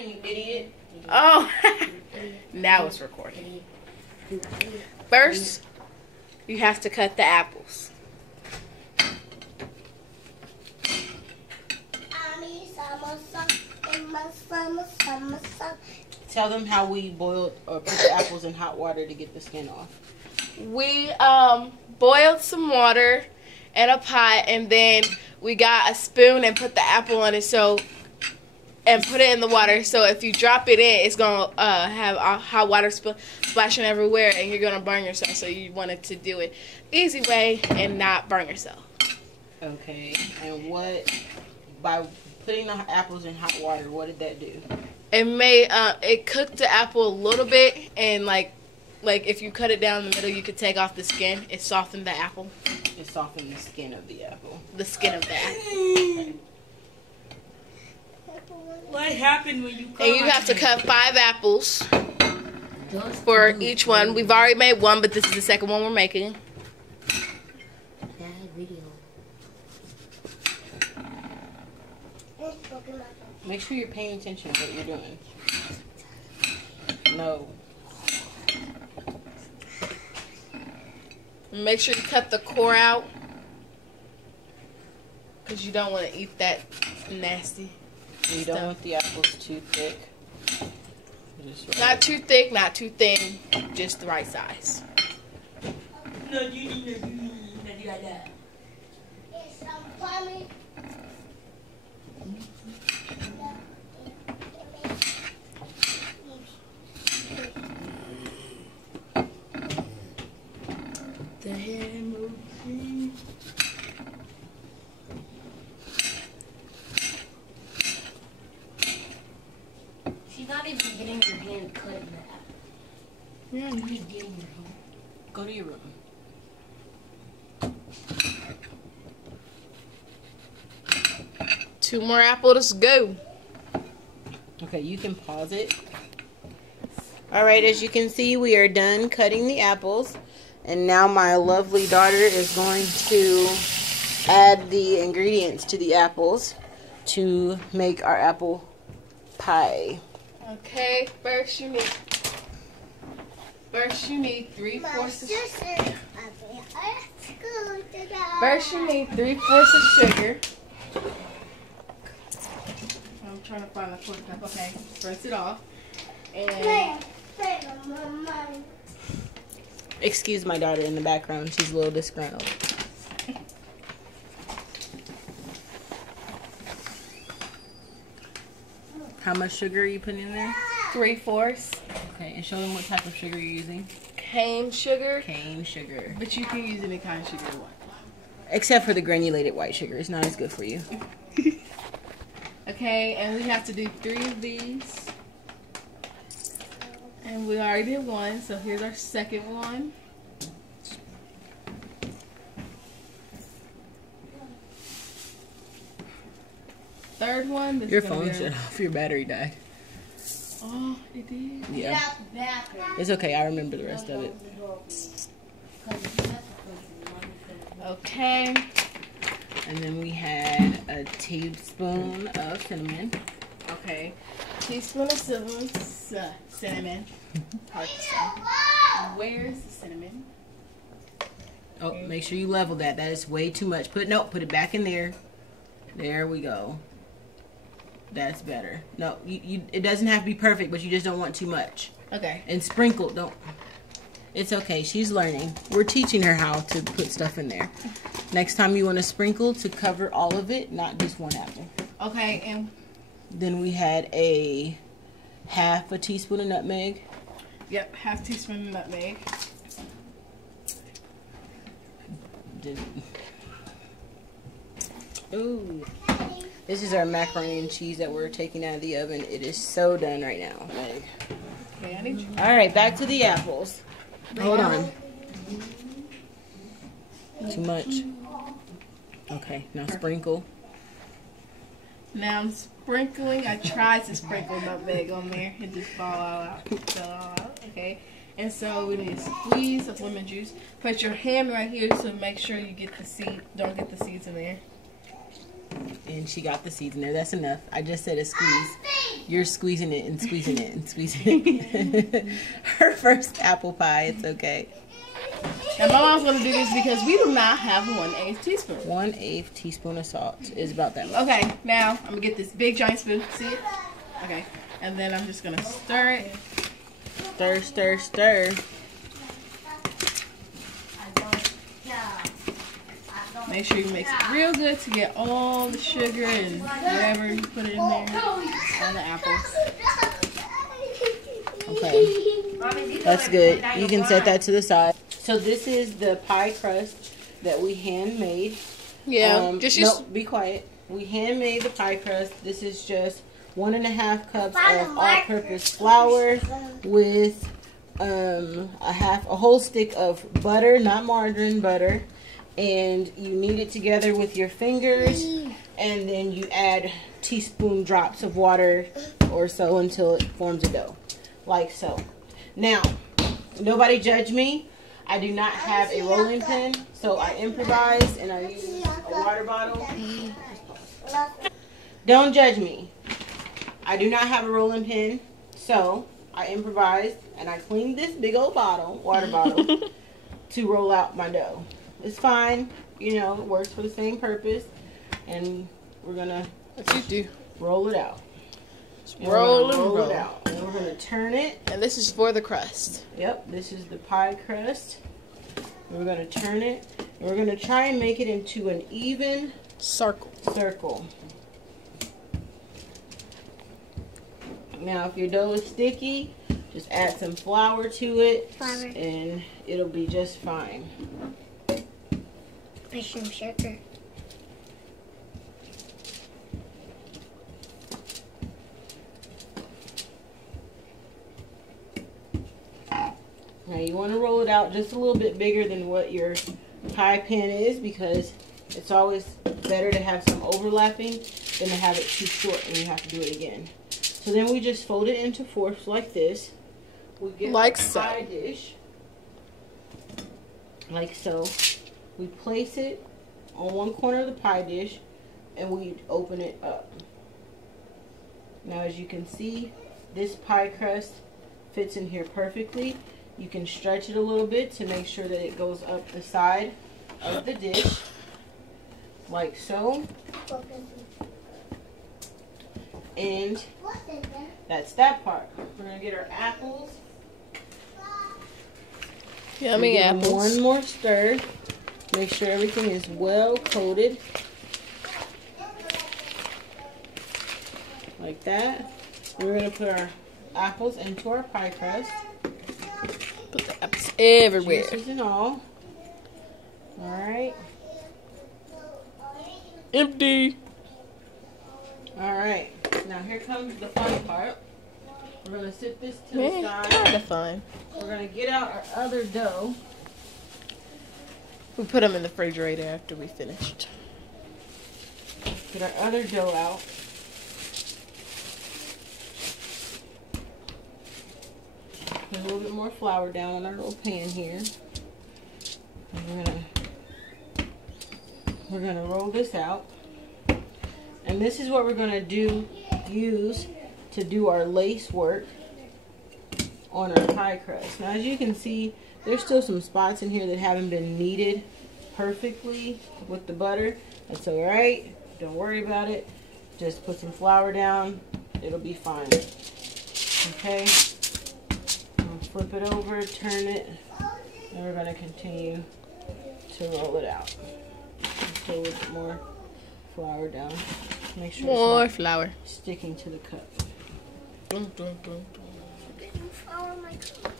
recording, you idiot. Oh, now it's recording. First, you have to cut the apples. Tell them how we boiled or put the apples in hot water to get the skin off. We boiled some water in a pot, and then we got a spoon and put the apple on it and put it in the water. So if you drop it in, it's gonna have hot water splashing everywhere, and you're gonna burn yourself. So you wanted to do it easy way and not burn yourself. Okay. And by putting the apples in hot water, what did that do? It made it cooked the apple a little bit, and like if you cut it down in the middle, you could take off the skin. It softened the apple. It softened the skin of the apple. The skin of the apple. Okay. What happened when you cut? And you have to cut 5 apples for each one. We've already made one, but this is the second one we're making. Make sure you're paying attention to what you're doing. No. Make sure you cut the core out, because you don't want to eat that nasty You stuff. don't want the apples too thick. Not too thick, not too thin, just the right size. No, you need to do like that. The hair moving. She's not even getting her hand cut in the apple. Yeah. She's getting your hand. Go to your room. 2 more apples to go. Okay, you can pause it. Alright, as you can see, we are done cutting the apples. And now my lovely daughter is going to add the ingredients to the apples to make our apple pie. Okay, first you need 3/4 of sugar. First you need 3/4 of sugar. I'm trying to find the quarter cup. Okay, rinse it off. And Excuse my daughter in the background. She's a little disgruntled. How much sugar are you putting in there? 3/4 Okay, and show them what type of sugar you're using. cane sugar. Cane sugar. But you can use any kind of sugar you want. Except for the granulated white sugar. It's not as good for you. Okay, and we have to do 3 of these. And we already did 1, so here's our second one. Third one. This Your is gonna phone be shut off. Your battery died. Oh, it did. Yeah. It's okay. I remember the rest of it. Okay. And then we had a teaspoon of cinnamon. Okay. Teaspoon of cinnamon. Hard to say. Where's the cinnamon? Oh, make sure you level that. That is way too much. Put it back in there. There we go. That's better. No, it doesn't have to be perfect, but you just don't want too much. Okay. And sprinkle. Don't. It's okay. She's learning. We're teaching her how to put stuff in there. Next time you want to sprinkle to cover all of it, not just one apple. Okay, and then we had a 1/2 teaspoon of nutmeg. Yep, 1/2 teaspoon of nutmeg. Ooh. This is our macaroni and cheese that we're taking out of the oven. It is so done right now. Okay, I need you. All right, back to the apples. Hold on. Too much. Okay, now sprinkle. Now I'm sprinkling. I tried to sprinkle nutmeg on there. It just fell all out. Okay. And so we need a squeeze of lemon juice. Put your hand right here to make sure you get the seed. Don't get the seeds in there. And she got the seeds in there. That's enough. I just said a squeeze. You're squeezing it and squeezing it and squeezing it. Her first apple pie. It's okay. And my mom's gonna do this because we do not have 1/8 teaspoon. 1/8 teaspoon of salt is about that much. Okay, now I'm gonna get this big giant spoon. See it? Okay, and then I'm just gonna stir it. Stir, stir, stir. Make sure you mix it real good to get all the sugar and whatever you put it in there. All the apples. Okay, that's good. You can set that to the side. So this is the pie crust that we handmade. Yeah, No, be quiet. We handmade the pie crust. This is just 1.5 cups of all-purpose flour with a whole stick of butter, not margarine, butter. And you knead it together with your fingers, and then you add teaspoon drops of water or so until it forms a dough, like so. Now, nobody judge me. I do not have a rolling pin, so I improvised and I used a water bottle. Don't judge me. I do not have a rolling pin, so I improvised and I cleaned this big old water bottle, to roll out my dough. It's fine, you know, it works for the same purpose, and we're gonna roll it out. Roll it out. And we're gonna turn it. And this is for the crust. Yep, this is the pie crust. We're gonna turn it. And we're gonna try and make it into an even circle. Now, if your dough is sticky, just add some flour to it, and it'll be just fine. Mushroom sugar. Now you want to roll it out just a little bit bigger than what your pie pan is, because it's always better to have some overlapping than to have it too short and you have to do it again. So then we just fold it into fourths like this. We get like a pie dish, like so. We place it on one corner of the pie dish and we open it up. Now, as you can see, this pie crust fits in here perfectly. You can stretch it a little bit to make sure that it goes up the side of the dish, like so. And that's that part. We're going to get our apples. Yummy apples. One more stir. Make sure everything is well coated. Like that. We're going to put our apples into our pie crust. Put the apples everywhere. Juices and all. Alright. Empty. Alright. Now here comes the fun part. We're going to sit this to the side. Kind of fun. We're going to get out our other dough. We put them in the refrigerator after we finished. Get our other dough out. Put a little bit more flour down on our little pan here. And we're gonna roll this out. And this is what we're gonna use to do our lace work on our pie crust. Now, as you can see, there's still some spots in here that haven't been kneaded perfectly with the butter. That's alright. Don't worry about it. Just put some flour down. It'll be fine. Okay. Flip it over, turn it, and we're going to continue to roll it out. Just put a little bit more flour down. Make sure more it's not flour sticking to the cup. Flour my cup.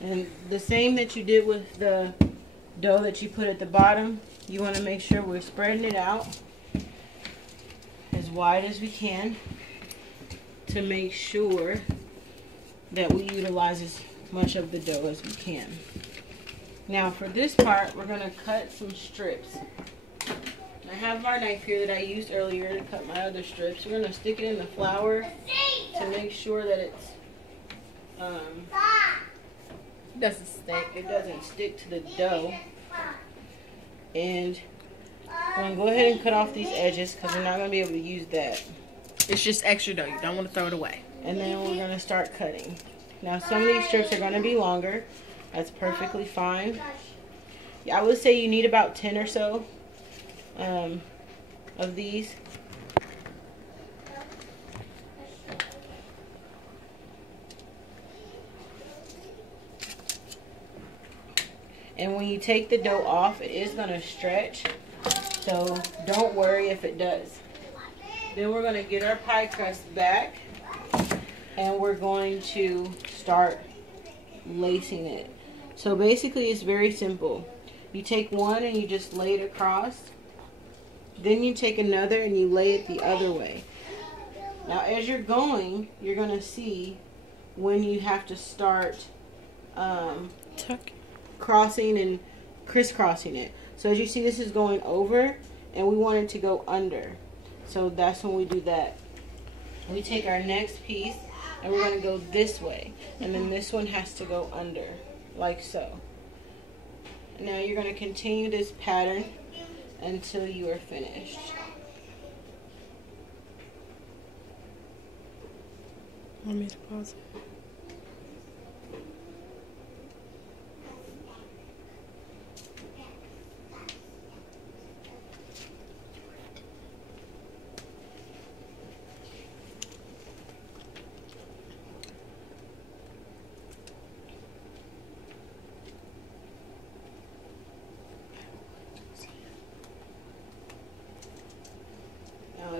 And the same that you did with the dough that you put at the bottom, you want to make sure we're spreading it out as wide as we can, to make sure that we utilize as much of the dough as we can. Now, for this part, we're going to cut some strips. I have my knife here that I used earlier to cut my other strips. We're going to stick it in the flour to make sure that it's doesn't stick. it doesn't stick to the dough. And I'm going to go ahead and cut off these edges because we're not going to be able to use that. It's just extra dough. You don't want to throw it away. And then we're going to start cutting. Now some of these strips are going to be longer. That's perfectly fine. Yeah, I would say you need about 10 or so of these. And when you take the dough off, it is going to stretch. So don't worry if it does. Then we're going to get our pie crust back. And we're going to start lacing it. So basically it's very simple. You take one and you just lay it across. Then you take another and you lay it the other way. Now as you're going, you're going to see when you have to start crossing and crisscrossing it. So as you see, this is going over and we want it to go under. So that's when we do that. We take our next piece and we're going to go this way. And then this one has to go under, like so. Now you're going to continue this pattern until you are finished. Want me to pause it?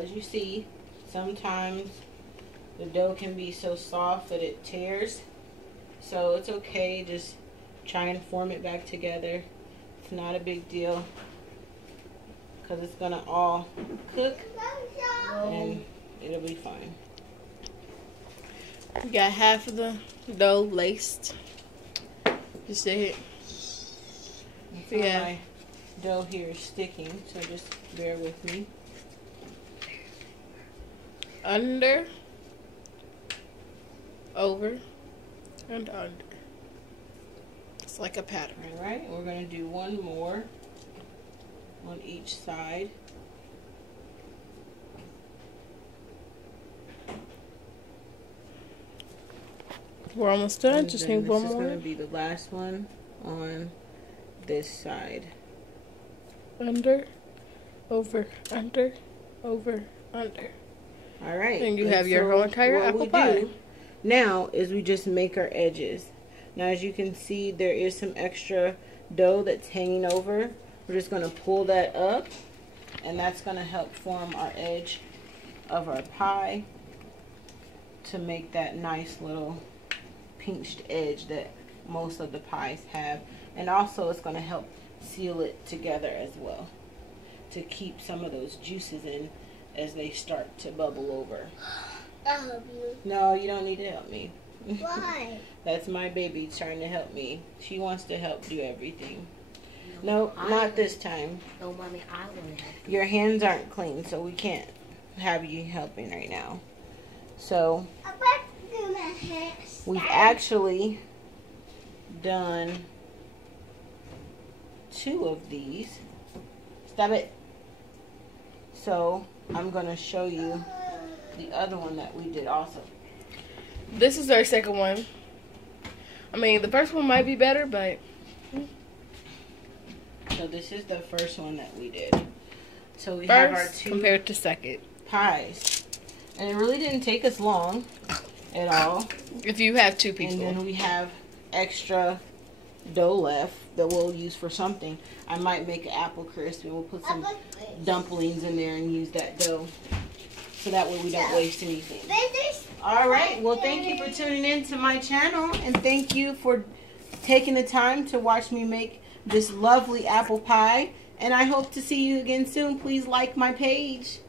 As you see, sometimes the dough can be so soft that it tears. So it's okay, just try and form it back together. It's not a big deal because it's gonna all cook and it'll be fine. We got half of the dough laced. Just say it. Yeah. My dough here is sticking, so just bear with me. Under, over, and under. It's like a pattern. All right, we're going to do one more on each side. We're almost done. And Just then need one This is more. going to be the last one on this side. Under, over, under, over, under. All right. And you have your whole entire apple pie. Now is we just make our edges. Now as you can see, there is some extra dough that's hanging over. We're just going to pull that up, and that's going to help form our edge of our pie to make that nice little pinched edge that most of the pies have. And also it's going to help seal it together as well to keep some of those juices in as they start to bubble over. I'll help you. No, you don't need to help me. Why? That's my baby trying to help me. She wants to help do everything. No, not this time. No, Mommy, I want to help. Your hands aren't clean, so we can't have you helping right now. So, we've actually done 2 of these. Stop it. So, I'm going to show you the other one that we did also. This is our second one. I mean, the first one might be better, but... So this is the first one that we did. So we have our 2 compared to second pies. And it really didn't take us long at all. If you have 2 people. And then we have extra dough left that we'll use for something. I might make an apple crisp and we'll put some dumplings in there and use that dough. So that way we don't waste anything. Alright, well thank you for tuning in to my channel. And thank you for taking the time to watch me make this lovely apple pie. And I hope to see you again soon. Please like my page.